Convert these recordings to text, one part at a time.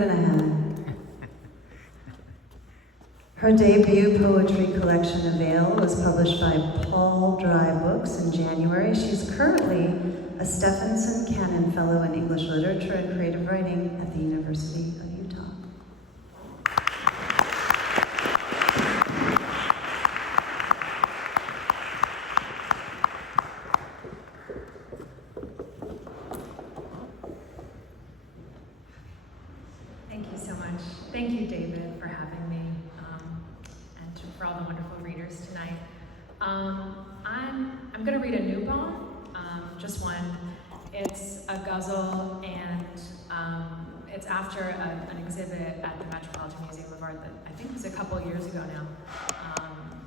O'Luanaigh. Her debut poetry collection, Avail, was published by Paul Dry Books in January. She's currently a Steffensen Cannon Fellow in English Literature and Creative Writing at the University of Utah. Thank you so much. Thank you, David, for having me, and for all the wonderful readers tonight. I'm going to read a new poem, just one. It's a ghazal, and it's after an exhibit at the Metropolitan Museum of Art that I think was a couple years ago now,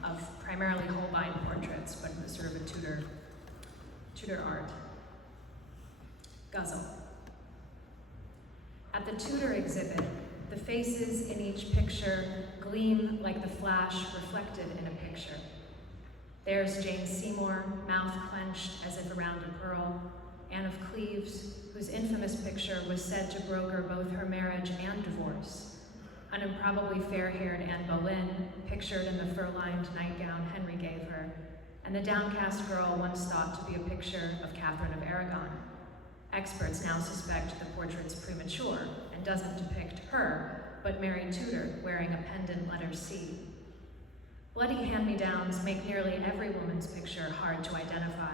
of primarily Holbein portraits, but it was sort of a Tudor art. Ghazal. At the Tudor exhibit, the faces in each picture gleam like the flash reflected in a picture. There's Jane Seymour, mouth clenched as if around a pearl, Anne of Cleves, whose infamous picture was said to broker both her marriage and divorce, an improbably fair-haired Anne Boleyn, pictured in the fur-lined nightgown Henry gave her, and the downcast girl once thought to be a picture of Catherine of Aragon. Experts now suspect the portrait's premature and doesn't depict her, but Mary Tudor wearing a pendant letter C. Bloody hand-me-downs make nearly every woman's picture hard to identify,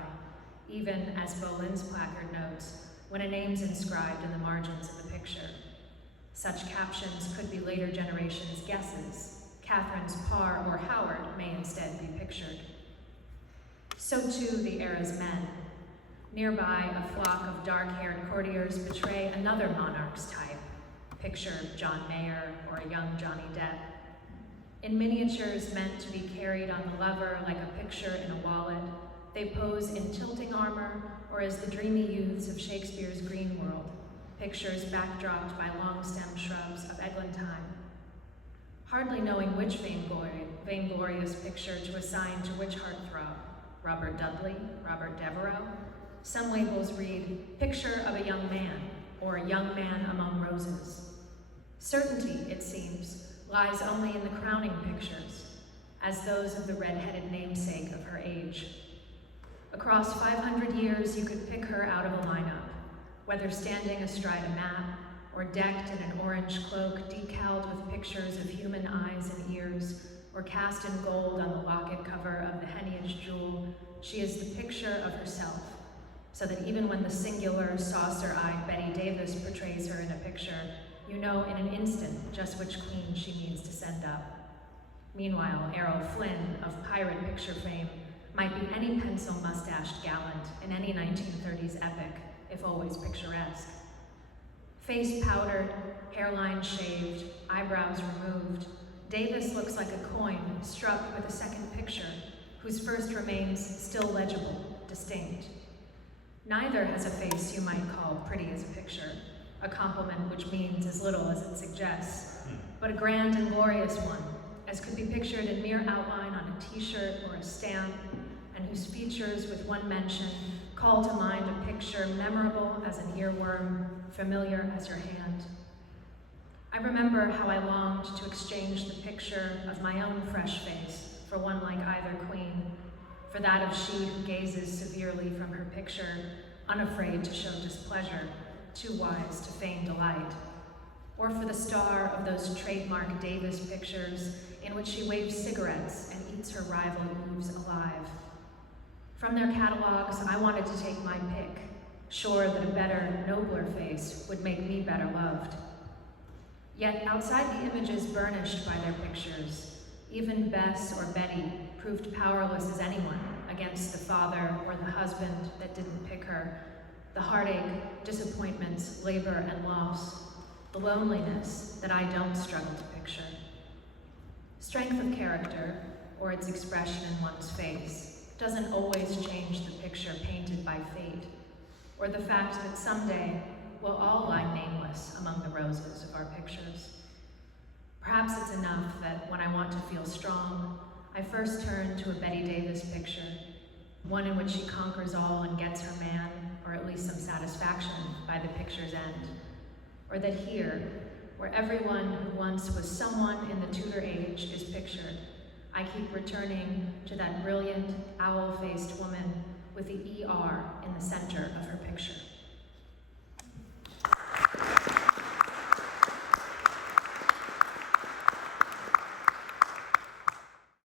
even, as Boleyn's placard notes, when a name's inscribed in the margins of the picture. Such captions could be later generations' guesses. Catherine's Parr or Howard may instead be pictured. So too the era's men. Nearby, a flock of dark-haired courtiers betray another monarch's type. Picture John Mayer or a young Johnny Depp. In miniatures meant to be carried on the lever like a picture in a wallet, they pose in tilting armor or as the dreamy youths of Shakespeare's Green World, pictures backdropped by long-stemmed shrubs of eglantine. Hardly knowing which vainglorious picture to assign to which heartthrob, Robert Dudley, Robert Devereux. Some labels read, picture of a young man, or a young man among roses. Certainty, it seems, lies only in the crowning pictures, as those of the red-headed namesake of her age. Across 500 years, you could pick her out of a lineup, whether standing astride a map, or decked in an orange cloak decaled with pictures of human eyes and ears, or cast in gold on the locket cover of the Heneage jewel. She is the picture of herself, so that even when the singular, saucer-eyed Betty Davis portrays her in a picture, you know in an instant just which queen she means to send up. Meanwhile, Errol Flynn of pirate picture fame might be any pencil-mustached gallant in any 1930s epic, if always picturesque. Face powdered, hairline shaved, eyebrows removed, Davis looks like a coin struck with a second picture, whose first remains still legible, distinct. Neither has a face you might call pretty as a picture, a compliment which means as little as it suggests, but a grand and glorious one, as could be pictured in mere outline on a t-shirt or a stamp, and whose features, with one mention, call to mind a picture memorable as an earworm, familiar as your hand. I remember how I longed to exchange the picture of my own fresh face for one like either queen, for that of she who gazes severely from her picture, unafraid to show displeasure, too wise to feign delight, or for the star of those trademark Davis pictures in which she waves cigarettes and eats her rival Eves alive. From their catalogs, I wanted to take my pick, sure that a better, nobler face would make me better loved. Yet outside the images burnished by their pictures, even Bess or Betty proved powerless as anyone against the father or the husband that didn't pick her, the heartache, disappointments, labor, and loss, the loneliness that I don't struggle to picture. Strength of character, or its expression in one's face, doesn't always change the picture painted by fate, or the fact that someday we'll all lie nameless among the roses of our pictures. Perhaps it's enough that when I want to feel strong, I first turn to a Betty Davis picture, one in which she conquers all and gets her man, or at least some satisfaction by the picture's end. Or that here, where everyone who once was someone in the Tudor age is pictured, I keep returning to that brilliant, owl-faced woman